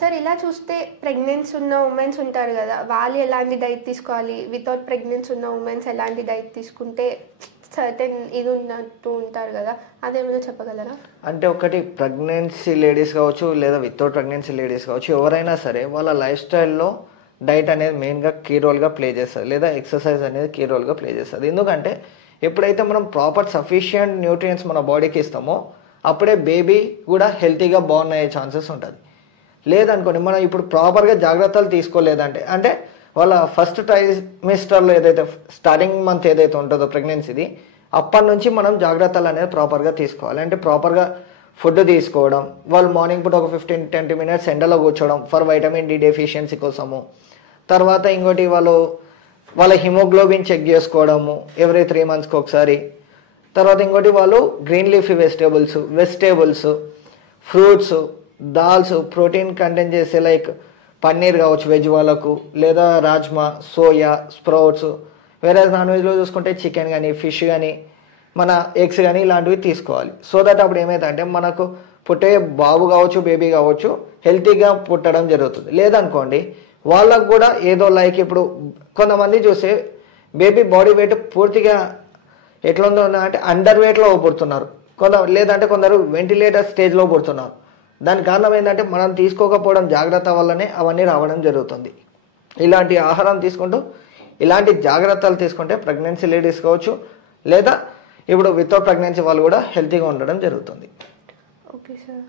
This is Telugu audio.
సార్ ఇలా చూస్తే ప్రెగ్నెన్సీ ఉన్న ఉమెన్స్ ఉంటారు కదా, వాళ్ళు ఎలాంటి డైట్ తీసుకోవాలి, వితౌట్ ప్రెగ్నెన్సీ ఉన్న ఉమెన్స్ ఎలాంటి డైట్ తీసుకుంటే సర్టెన్ ఇది ఉన్నట్టు ఉంటారు కదా, అదేమైనా చెప్పగలరా? అంటే ఒకటి ప్రెగ్నెన్సీ లేడీస్ కావచ్చు లేదా వితౌట్ ప్రెగ్నెన్సీ లేడీస్ కావచ్చు, ఎవరైనా సరే వాళ్ళ లైఫ్ స్టైల్లో డైట్ అనేది మెయిన్గా కీ రోల్గా ప్లే చేస్తుంది, లేదా ఎక్సర్సైజ్ అనేది కీ రోల్గా ప్లే చేస్తుంది. ఎందుకంటే ఎప్పుడైతే మనం ప్రాపర్ సఫిషియంట్ న్యూట్రియంట్స్ మన బాడీకి ఇస్తామో అప్పుడే బేబీ కూడా హెల్తీగా బార్న్ అయ్యే ఛాన్సెస్ ఉంటుంది. లేదనుకోండి మనం ఇప్పుడు ప్రాపర్గా జాగ్రత్తలు తీసుకోలేదంటే, అంటే వాళ్ళ ఫస్ట్ ట్రైమిస్టర్లో ఏదైతే స్టార్టింగ్ మంత్ ఏదైతే ఉంటుందో ప్రెగ్నెన్సీది, అప్పటి నుంచి మనం జాగ్రత్తలు అనేది ప్రాపర్గా తీసుకోవాలి. అంటే ప్రాపర్గా ఫుడ్ తీసుకోవడం, వాళ్ళు మార్నింగ్ పూట ఒక 15-20 మినిట్స్ ఎండలో కూర్చోవడం ఫర్ వైటమిన్ డి డెఫిషియన్సీ కోసము. తర్వాత ఇంకోటి వాళ్ళ హిమోగ్లోబిన్ చెక్ చేసుకోవడము ఎవ్రీ 3 మంత్స్కి ఒకసారి. తర్వాత ఇంకోటి వాళ్ళు green leafy vegetables, fruits, dals, protein content చేసే లైక్ పన్నీర్ కావచ్చు వెజ్ వాళ్ళకు, లేదా రాజ్మా, సోయా, స్ప్రౌట్స్. వేరే నాన్ వెజ్లో చూసుకుంటే చికెన్ కానీ, ఫిష్ కానీ, మన ఎగ్స్ కానీ ఇలాంటివి తీసుకోవాలి. సో దట్ అప్పుడు ఏమవుతుందంటే మనకు పుట్టే బాబు కావచ్చు, బేబీ కావచ్చు హెల్తీగా పుట్టడం జరుగుతుంది. లేదనుకోండి వాళ్ళకు కూడా ఏదో లైక్ ఇప్పుడు కొంతమంది చూస్తే బేబీ బాడీ వెయిట్ పూర్తిగా ఎట్లా ఉందో అంటే అండర్ వెయిట్లో పుడుతున్నారు, లేదంటే కొందరు వెంటిలేటర్ స్టేజ్లో పుడుతున్నారు. దానికి కారణం ఏంటంటే మనం తీసుకోకపోవడం జాగ్రత్త వల్లనే అవన్నీ రావడం జరుగుతుంది. ఇలాంటి ఆహారం తీసుకుంటూ ఇలాంటి జాగ్రత్తలు తీసుకుంటే ప్రెగ్నెన్సీ లేడీస్ కావచ్చు, లేదా ఇప్పుడు వితౌట్ ప్రెగ్నెన్సీ వాళ్ళు కూడా హెల్తీగా ఉండడం జరుగుతుంది. Okay sir.